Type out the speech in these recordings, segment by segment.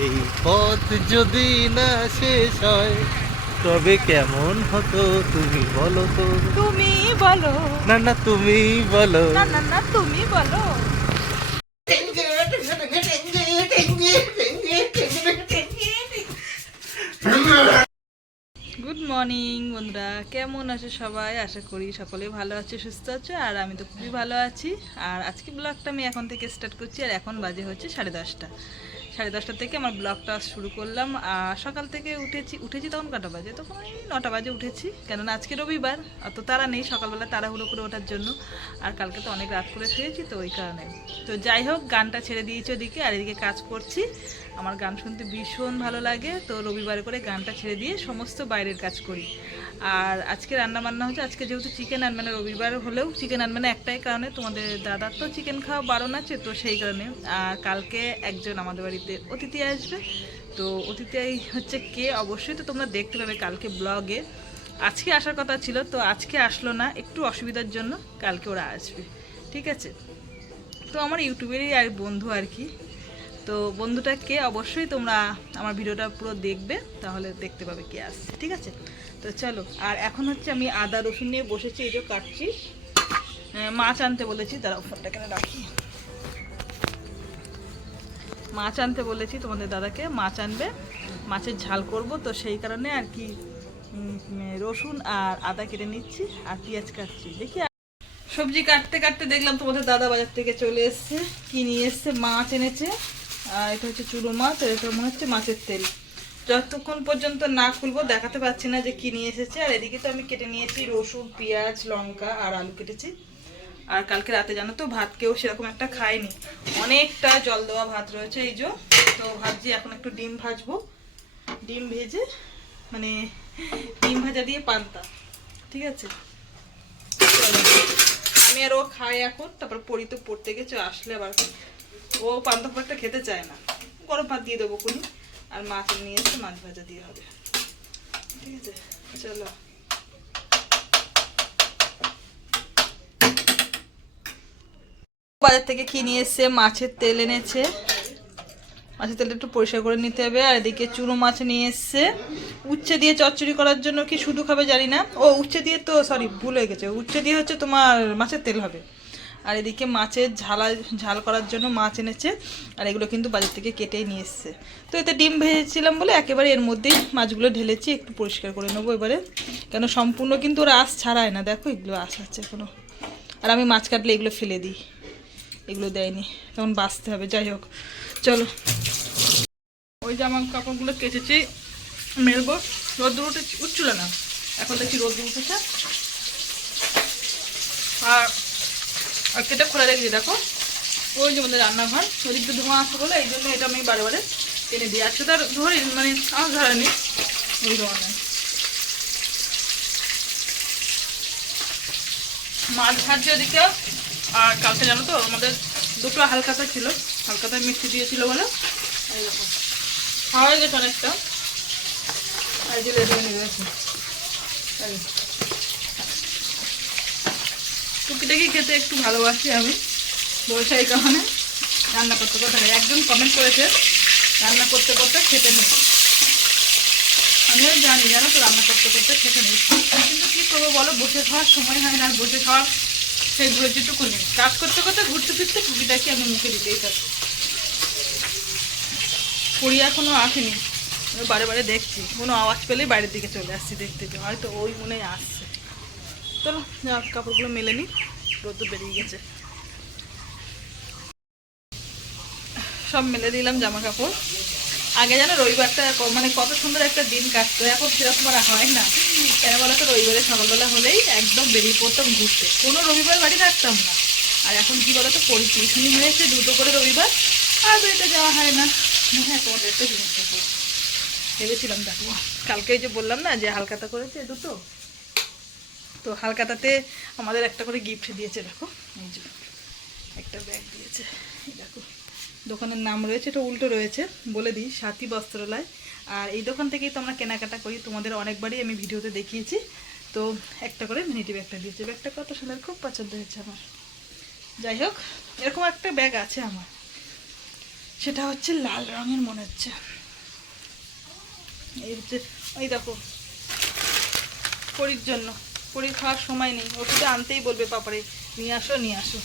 এই পথ যদি না শেষ হয় তবে কেমন হতো তুমি বলো তো? তুমি বলো। না না তুমি বলো। না না না তুমি বলো। গুড মর্নিং বন্ধুরা। কেমন আছে সবাই? আশা করি সকলে ভালো আছে সুস্থ আছে আর আমি তো খুবই ভালো আছি। আর আজকে ব্লগটা আমি এখন থেকে স্টার্ট করছি আর এখন বাজে হচ্ছে সাড়ে দশটা। সাড়ে দশটা থেকে আমার ব্লগটা শুরু করলাম। আর সকাল থেকে উঠেছি উঠেছি তখন কটা বাজে? তখন ওই নটা বাজে উঠেছি। কেননা আজকে রবিবার, অত তারা নেই সকালবেলা তাড়াহুড়ো করে ওঠার জন্য। আর কালকে তো অনেক রাত করে শুয়েছি তো ওই কারণে। তো যাই হোক, গানটা ছেড়ে দিয়েছি ওদিকে, আর এদিকে কাজ করছি। আমার গান শুনতে ভীষণ ভালো লাগে, তো রবিবার করে গানটা ছেড়ে দিয়ে সমস্ত বাইরের কাজ করি। আর আজকে রান্না বান্না হচ্ছে, আজকে যেহেতু চিকেন আনবে না রবিবার হলেও চিকেন আনবে না একটাই কারণে তোমাদের দাদার তো চিকেন খাওয়া বারণ আছে, তো সেই কারণে। আর কালকে একজন আমাদের বাড়িতে অতিথি আসবে, তো অতিথি হচ্ছে কে? অবশ্যই তো তোমরা দেখতে পাবে কালকে ব্লগে আজকে আসার কথা ছিল, তো আজকে আসলো না, একটু অসুবিধার জন্য কালকে ওরা আসবে, ঠিক আছে? তো আমার ইউটিউবেরই আর বন্ধু আর কি, তো বন্ধুটা কে? অবশ্যই তোমরা আমার ভিডিওটা পুরো দেখবে, তাহলে দেখতে পাবে কে আসছে, ঠিক আছে? তো চলো, আর এখন হচ্ছে আমি আদা রসুন নিয়ে বসেছি, এই যে কাটছি। মাছ আনতে বলেছি তারা ফোনটা কেন রাখি। মাছ আনতে বলেছি তোমাদের দাদাকে, মাছ আনবে, মাছের ঝাল করব, তো সেই কারণে আর কি রসুন আর আদা কেটে নিচ্ছি আর পেঁয়াজ কাটছি। দেখি সবজি কাটতে কাটতে দেখলাম তোমাদের দাদা বাজার থেকে চলে এসছে, কি নিয়ে এসছে, মাছ এনেছে, আর এটা হচ্ছে চুলো মাছ, আর এটা মনে হচ্ছে মাছের তেল। যতক্ষণ পর্যন্ত না খুলবো, দেখাতে পাচ্ছি না যে কি নিয়ে এসেছে। আর এদিকে তো আমি কেটে নিয়েছি রসুন, পেঁয়াজ, লঙ্কা আর আলু কেটেছি। আর কালকে রাতে জানো তো, ভাত কেউ সেরকম একটা খায়নি। অনেকটা জল দেওয়া ভাত রয়েছে এই যে। তো ভাবছি এখন একটু ডিম ভাজবো। ডিম ভেজে মানে ডিম ভাজা দিয়ে পান্তা। ঠিক আছে। আমি আর ও খাই এখন, তারপর পড়ি তো পড়তে গেছে, আসলে আবার ও পান্তা খেতে চায় না। গরম ভাত দিয়ে দেবো কোনি আর মাছ নিয়ে এসে মাছ ভাজা দিয়ে হবে। ঠিক আছে, চলো। বাজার থেকে কি নিয়ে এসছে মাছের তেল এনেছে? মাছের তেলটা একটু পরিষ্কার করে নিতে হবে। আর এদিকে চুনো মাছ নিয়ে এসছে। উচ্ছে দিয়ে চচ্চড়ি করার জন্য কি শুধু খাবে জানি না। ও, উচ্ছে দিয়ে তো সরি ভুল হয়ে গেছে। উচ্ছে দিয়ে হচ্ছে তোমার মাছের তেল হবে। আর এদিকে মাছের ঝালা ঝাল করার জন্য মাছ এনেছে, আর এগুলো কিন্তু বাজার থেকে কেটেই নিয়ে এসছে। তো এতে ডিম ভেজেছিলাম বলে একেবারে এর মধ্যেই মাছগুলো ঢেলেছি, একটু পরিষ্কার করে নেব এবারে। কেন সম্পূর্ণ কিন্তু ওরা আশ ছাড়ায় না, দেখো এগুলো আশ আছে এখনও। আর আমি মাছ কাটলে এগুলো ফেলে দিই, এগুলো দেয়নি তখন বাঁচতে হবে, যাই হোক, চলো। ওই জামা কাপড়গুলো কেচেছি, মেলবো, রোদ্দুর উঠে উঠছিল না, এখন দেখছি রোদ্দুর উঠেছে। আর আর কেটে খোলা রেখেছি, দেখো। ওই যে আমাদের রান্নাঘর ওদিক তো ধোঁয়া আসে বলে এই জন্য এটা আমি বারে বারে টেনে দিই। আজকে তার ধরি মানে আমার ধরেনি ওই ধোঁয়া নেই। মাছ ভাজছে ওদিকে, আর কালকে জানো তো, আমাদের দুটো হালকাতা ছিল। হালকাতা মিষ্টি দিয়েছিল বলে। খাওয়া হয়ে গেছে অনেকটা। আর এই যে লেটে নিয়ে গেছে। টুকিটাকি খেতে একটু ভালোবাসি আমি, বলছে এই রান্না করতে করতে একজন কমেন্ট করেছে, রান্না করতে করতে খেতে নেই। আমিও জানি, জানো তো রান্না করতে করতে খেতে নেই। কিন্তু কী করব বলো, বসে খাওয়ার সময় হয় না, বসে খাওয়ার সেই ধৈর্যটুকু নেই। কাজ করতে করতে ঘুরতে ফিরতে টুকিটাকি আমি মুখে দিতেই থাকি। পড়ি এখনও আসেনি বারে বারে দেখছি। কোনো আওয়াজ পেলেই বাইরের দিকে চলে আসছি দেখতে হয়তো ওই মনে আসছে। চলো কাপড়গুলো মেলে নি। রোদ্দুর বেরিয়ে গেছে। সব মেলে দিলাম জামা কাপড় আগে যেন রবিবারটা মানে কত সুন্দর একটা দিন কাটতো, এখন সেরকম আর হয় না। কেন বলো তো রবিবারে সকালবেলা হলেই একদম বেরিয়ে পড়তাম ঘুরতে। কোনো রবিবার বাড়ি থাকতাম না। আর এখন কি বলো তো পরি হয়েছে দুটো করে রবিবার, আর বেরিতে যাওয়া হয় না। হ্যাঁ তোমাদের একটা জিনিস ভেবেছিলাম দেখো। কালকে যে বললাম না, যে হালকাতা করেছে দুটো তো হালকাতাতে আমাদের একটা করে গিফট দিয়েছে, দেখো। এই যে, একটা ব্যাগ দিয়েছে। এই দেখো, দোকানের নাম রয়েছে, এটা উল্টো রয়েছে, বলে দিই, সাথী বস্ত্রালয়। আর এই দোকান থেকেই তো আমরা কেনাকাটা করি, তোমাদের অনেকবারই আমি ভিডিওতে দেখিয়েছি। তো একটা করে মিনিটি ব্যাগটা দিয়েছে। ব্যাগটা কত সালের? খুব পছন্দ হয়েছে আমার। যাই হোক, এরকম একটা ব্যাগ আছে আমার। সেটা হচ্ছে লাল রঙের মনে হচ্ছে। এই হচ্ছে ওই দেখো, পরির জন্য। পরির খাওয়ার সময় নেই। তো আনতেই বলবে পাপারে নিয়ে আসো নিয়ে আসো।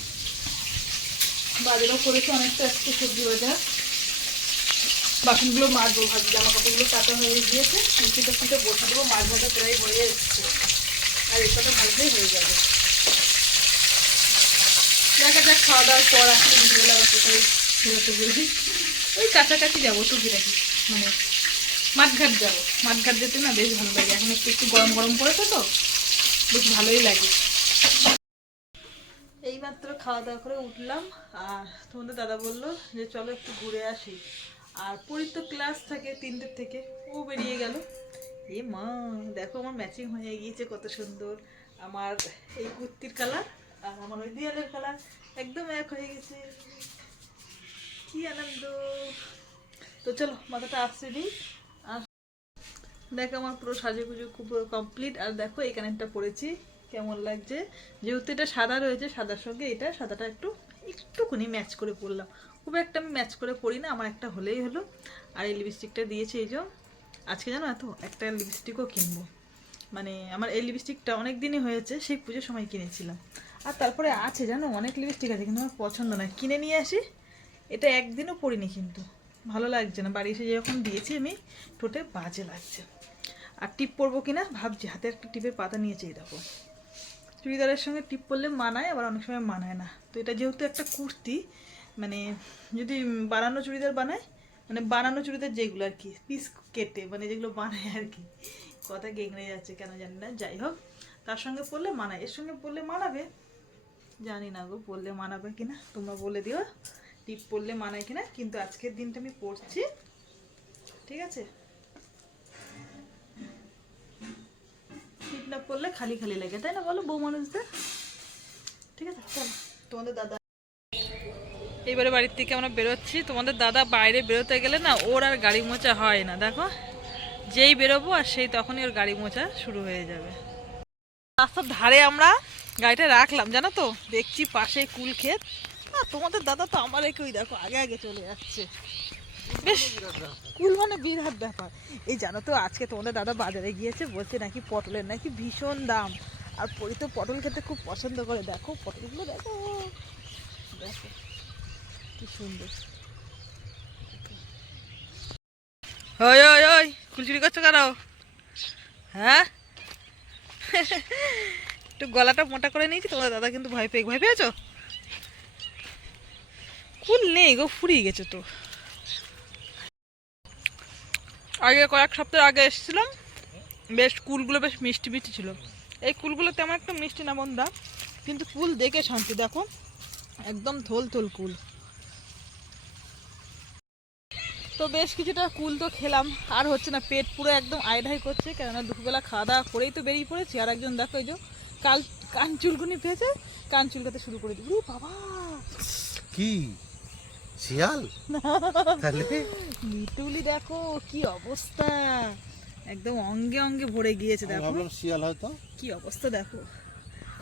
বাজারও করেছে অনেকটা আজকে সবজি বাজার। বাসনগুলো মাছবো ভাজি জামা কাপড়গুলো কাটা হয়ে গিয়েছে। মিষ্টিটা ফুটে বসে দেবো, মাছ ভাজা প্রায় হয়ে এসছে। আর এই কটা ভাজলেই হয়ে যাবে। দেখা যাক খাওয়া দাওয়ার পর আসলে বিকেলে আবার কোথায় বেরোতে বলি ওই কাছাকাছি যাব টুকিটাকি মানে মাঠঘাট যাব। মাঠঘাট যেতে না বেশ ভালো লাগে। এখন একটু একটু গরম গরম পড়েছে তো। বেশ ভালোই লাগে। এইমাত্র খাওয়া দাওয়া করে উঠলাম, আর তোমাদের দাদা বলল যে চলো একটু ঘুরে আসি। আর পরীর তো ক্লাস থাকে তিনটের থেকে, ও বেরিয়ে গেল। এ মা, দেখো আমার ম্যাচিং হয়ে গিয়েছে কত সুন্দর। আমার এই কুর্তির কালার আর আমার ওই দেয়ালের কালার একদম এক হয়ে গেছে। কি আনন্দ। তো চলো, মাথাটা আসছে দিই দেখো আমার পুরো সাজুগুজু খুব কমপ্লিট আর দেখো এই কানেরটা পরেছি, কেমন লাগছে? যেহেতু এটা সাদা রয়েছে, সাদার সঙ্গে এটা, সাদাটা একটু একটুখানি ম্যাচ করে পরলাম। খুব একটা আমি ম্যাচ করে পরি না, আমার একটা হলেই হলো। আর এই লিপস্টিকটা দিয়েছে এই যে, আজকে জানো এত, একটা লিপস্টিকও কিনবো। মানে আমার এই লিপস্টিকটা অনেক দিনই হয়েছে, সেই পুজোর সময় কিনেছিলাম। আর তারপরে আছে জানো, অনেক লিপস্টিক আছে, কিন্তু আমার পছন্দ নয়। কিনে নিয়ে আসি, এটা একদিনও পরিনি কিন্তু। ভালো লাগছে না, বাড়ি এসে যখন দিয়েছি আমি, ঠোঁটে বাজে লাগছে। আর টিপ পরবো কিনা? ভাবছি, হাতে একটা টিপের পাতা নিয়েছি, এই দেখো। চুড়িদারের সঙ্গে টিপ পরলে মানায়, আবার অনেক সময় মানায় না। তো এটা যেহেতু একটা কুর্তি মানে যদি বানানো চুড়িদার বানায় মানে বানানো চুড়িদার যেগুলো আর কি, পিস কেটে মানে যেগুলো বানায় আর কি। কথা গেংড়ে যাচ্ছে কেন জানি না, যাই হোক। তার সঙ্গে পরলে মানায়। এর সঙ্গে পরলে মানাবে? জানি না গো, পরলে মানাবে কিনা, তোমরা বলে দিও। টিপ পরলে মানায় কিনা, কিন্তু আজকের দিনটা আমি পড়ছি ঠিক আছে? না পরলে খালি খালি লাগে, তাই না বলো বউ মানুষদের ঠিক আছে, চলো। তোমাদের দাদা এইবারে বাড়ির থেকে আমরা বেরোচ্ছি। তোমাদের দাদা বাইরে বেরোতে গেলে না ওর আর গাড়ি মোচা হয় না, দেখো। যেই বেরোবো আর সেই তখনই ওর গাড়ি মোচা শুরু হয়ে যাবে। রাস্তার ধারে আমরা গাড়িটা রাখলাম, জানো তো? দেখছি পাশে কুল আর তোমাদের দাদা তো আমার ওই দেখো, আগে আগে চলে যাচ্ছে। বেশ, কুল মানে বিরাট ব্যাপার। এই জানো তো, আজকে তোমাদের দাদা বাজারে গিয়েছে, বলছে নাকি পটলের নাকি ভীষণ দাম। আর পরি তো পটল খেতে খুব পছন্দ করে। দেখো, পটলগুলো দেখো। দেখো, কি সুন্দর। ওই ওই ওই কুলচুরি করছ কেন? হ্যাঁ? একটু গলাটা মোটা করে নিয়েছি তোমার দাদা কিন্তু ভয় পেয়ে ভয় পেয়েছ? কুল নেই গো, ফুরিয়ে গেছে তো। আগে কয়েক সপ্তাহ আগে এসেছিলাম, বেশ কুলগুলো বেশ মিষ্টি মিষ্টি ছিল। এই কুলগুলো তেমন একটা মিষ্টি না বন্ধা, কিন্তু কুল দেখে শান্তি, দেখো, একদম থল থল কুল। তো বেশ কিছুটা কুল তো খেলাম, আর হচ্ছে না, পেট পুরো একদম আইঢাই করছে, কেননা দুপুরবেলা খাওয়া দাওয়া করেই তো বেরিয়ে পড়েছি, আর একজন দেখো এই যে কাল, কান চুলকুনি পেয়েছে, কান চুলকাতে শুরু করে দিবি বাবা! কি? শিয়াল? তাহলে? দেখো কি অবস্থা। একদম অঙ্গে অঙ্গে ভরে গিয়েছে দেখো। শিয়াল হয়তো। কি অবস্থা দেখো।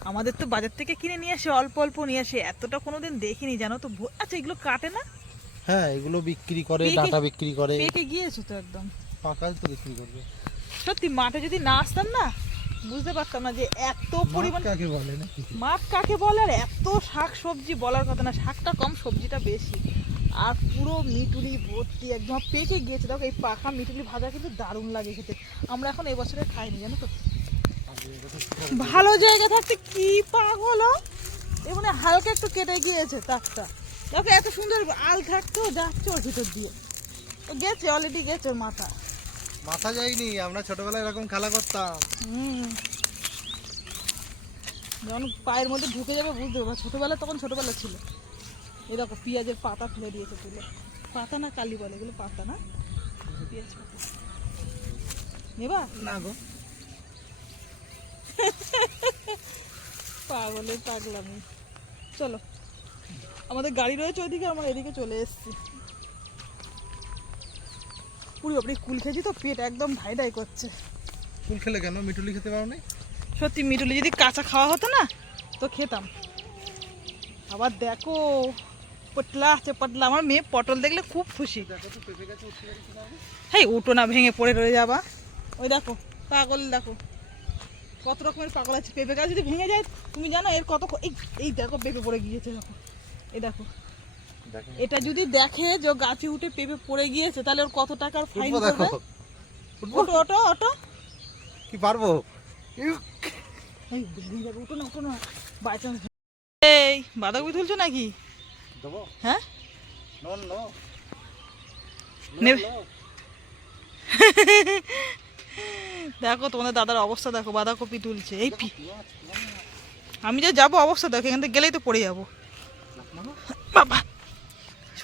আমাদের তো বাজার থেকে কিনে নিয়ে আসে অল্প অল্প নিয়ে আসে। এতটা কোনোদিন দেখিনি জানো তো। আচ্ছা এগুলো কাটে না? হ্যাঁ এগুলো বিক্রি করে ডাটা বিক্রি করে। পেকে গিয়েছে তো একদম। পাকাল তো বিক্রি করবে। সত্যি মাঠে যদি না আসতাম না বুঝতে পারতাম না যে এত পরিমাণ কাকে বলে মাঠ কাকে বলে? আর এত শাক সবজি বলার কথা না শাকটা কম সবজিটা বেশি। আর পুরো মিটুলি ভর্তি একদম পেকে গিয়েছে। দেখো এই পাকা মিটুলি ভাজা কিন্তু দারুণ লাগে খেতে। আমরা এখন এই বছরে খাইনি জানো তো? ভালো জায়গা থাকতে কি পাক হলো এ মানে হালকা একটু কেটে গিয়েছে তাকটা দেখো এত সুন্দর আল থাকতো যাচ্ছে ওর ভিতর দিয়ে। গেছে অলরেডি গেছে ওর মাথা। মাথা যায়নি আমরা ছোটবেলায় এরকম খেলা করতাম। যখন পায়ের মধ্যে ঢুকে যাবে বুঝতে পারব ছোটোবেলা তখন ছোটোবেলা ছিল। এরকম পেঁয়াজের পাতা ফেলে দিয়েছে তুলে। পাতা না কালি বলে এগুলো পাতা না? পেঁয়াজ পাতা। নেবা? না গো। পাগলে পাগলামি। চলো। আমাদের গাড়ি রয়েছে ওইদিকে আমরা এদিকে চলে এসেছি। পুরি আপনি কুল খেয়েছি তো পেট একদম ঢাই ঢাই করছে। ফুল খেলে কেন? মিটুলি খেতে পারো না সত্যি মিটুলি যদি কাঁচা খাওয়া হতো না তো খেতাম। আবার দেখো পটলা আছে পটলা। আমার মেয়ে পটল দেখলে খুব খুশি। হেই উঠো না ভেঙে পড়ে রয়ে যাবা। ওই দেখো পাগল দেখো। কত রকমের পাগল আছে। পেঁপে গাছ যদি ভেঙে যায় তুমি জানো এর কত এই এই দেখো পেঁপে পড়ে গিয়েছে দেখো। এই দেখো। এটা যদি দেখে যে গাছে উঠে পেঁপে পড়ে গিয়েছে তাহলে ওর কত টাকার ফাইন করবে ওটো ওটো ওটো কি পারব? উঠো না উঠো না। বাই চান্স এই বাঁধাকপি তুলছো নাকি? দেবো। হ্যাঁ? নেবে দেখো তোমাদের দাদার অবস্থা দেখো বাঁধাকপি তুলছে। এই পি আমি যে যাব অবস্থা দেখো এখান থেকে গেলেই তো পড়ে যাব। বাবা।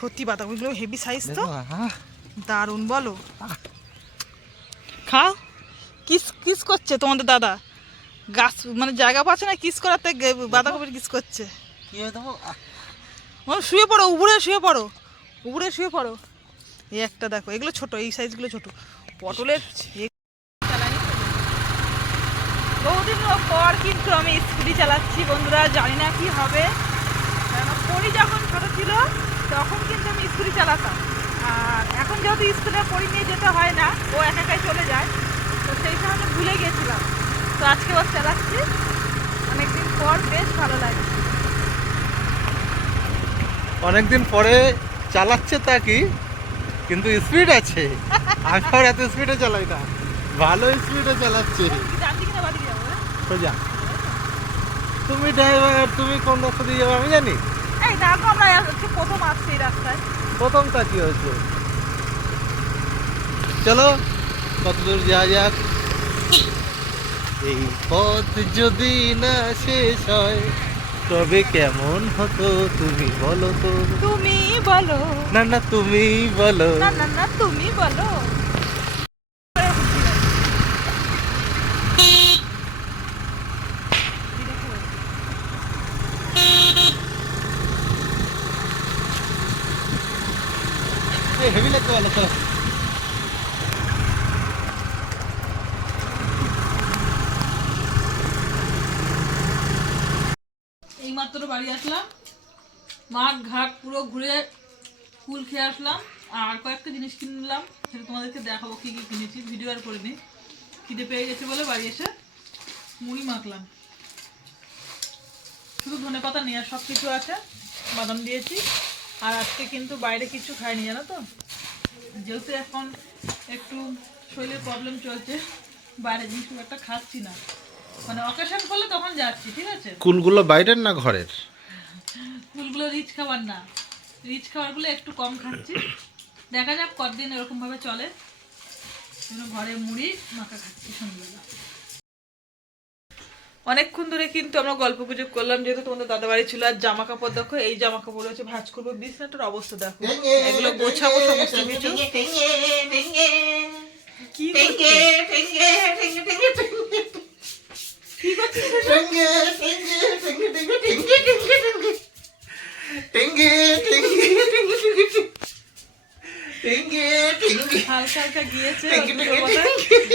সত্যি বাঁধাকপিগুলো হেভি সাইজ তো। দারুণ বলো। খাও। কিস কিস করছে তোমাদের দাদা? গাছ মানে জায়গা পাচ্ছে না কিস করার থেকে? বাঁধাকপির কিস করছে। হয়ে ও শুয়ে পড়ো উবুরে শুয়ে পড়ো। উবুরে শুয়ে পড়ো। এই একটা দেখো এগুলো ছোট এই সাইজগুলো ছোট। পটলের বহুদিন পর কিন্তু আমি স্কুটি চালাচ্ছি বন্ধুরা। জানি না কি হবে। কেন পরি যখন ছোট ছিল তখন কিন্তু আমি স্কুটি চালাতাম। আর এখন যেহেতু স্কুলে পরি নিয়ে যেতে হয় না ও একা একাই চলে যায় তো সেই সময় ভুলে গেছিলাম। তো আজকে ও চালাচ্ছি। অনেকদিন পর বেশ ভালো লাগে। অনেকদিন পরে চালাচ্ছে তা কি? কিন্তু স্পিড আছে। আর এত স্পিডে চালাই না। ভালো স্পিডে চালাচ্ছে। হ্যাঁ? সোজা। তুমি ড্রাইভার তুমি কোন রাস্তা দিয়ে যাবে আমি জানি। দেখো আমরা আজকে প্রথম আসছি এই রাস্তায়। প্রথমটা কি হয়েছে? চলো কত দূর যাওয়া যাক? এই পথ যদি না শেষ হয় তবে কেমন হতো তুমি বলো তো? তুমি বলো। না না তুমি বলো। না না না তুমি বলো। হেভি লাগতে বলো তো? এই মাত্র বাড়ি আসলাম। মাঠ, ঘাট পুরো ঘুরে ফুল খেয়ে আসলাম। আর কয়েকটা জিনিস কিনলাম, সেটা তোমাদেরকে দেখাবো কি কি কিনেছি। ভিডিও আর করিনি। খিদে পেয়ে গেছে বলে বাড়ি এসে মুড়ি মাখলাম। শুধু ধনে পাতা নেই, আর সব কিছু আছে। বাদাম দিয়েছি। আর আজকে কিন্তু বাইরে কিছু খাইনি, জানো তো? যেহেতু এখন একটু শরীরের প্রবলেম চলছে বাইরে জিনিস খুব একটা খাচ্ছি না। মানে অকেশন করলে তখন যাচ্ছি ঠিক আছে? কুলগুলো বাইরের না ঘরের? কুলগুলো রিচ খাবার না। রিচ খাবারগুলো একটু কম খাচ্ছি। দেখা যাক কতদিন এরকমভাবে চলে। ঘরে মুড়ি মাখা খাচ্ছি সন্ধ্যেবেলা। অনেকক্ষণ ধরে কিন্তু আমরা গল্প গুজব করলাম যেহেতু তোমাদের দাদা বাড়ি ছিল আর জামা কাপড় দেখো এই জামা কাপড় হচ্ছে ভাজ করব বিছনাটার অবস্থা দেখো এগুলো গোছাবো সমস্ত কিছু কি করছিস? হালকা হালকা গিয়েছে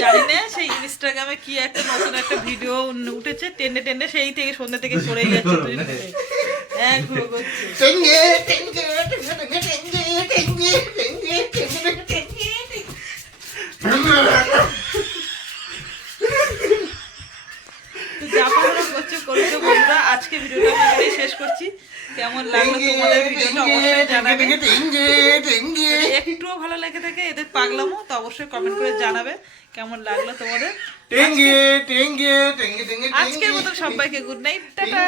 জানি না সেই ইনস্টাগ্রামে কি একটা নতুন একটা ভিডিও উঠেছে টেন্ডে টেন্ডে সেই থেকে সন্ধ্যে থেকে পড়ে যাচ্ছে দুজন মিলে। এক তো যা পারো করছে করছে বন্ধুরা। আজকে ভিডিওটা শেষ করছি। কেমন লাগল তোমাদের ভিডিওটা অবশ্যই জানাবে। ভালো লেগে থাকে এদের পাগলামো তো অবশ্যই কমেন্ট করে জানাবে কেমন লাগল তোমাদের। আজকের মতো সবাইকে গুড নাইট টাটা।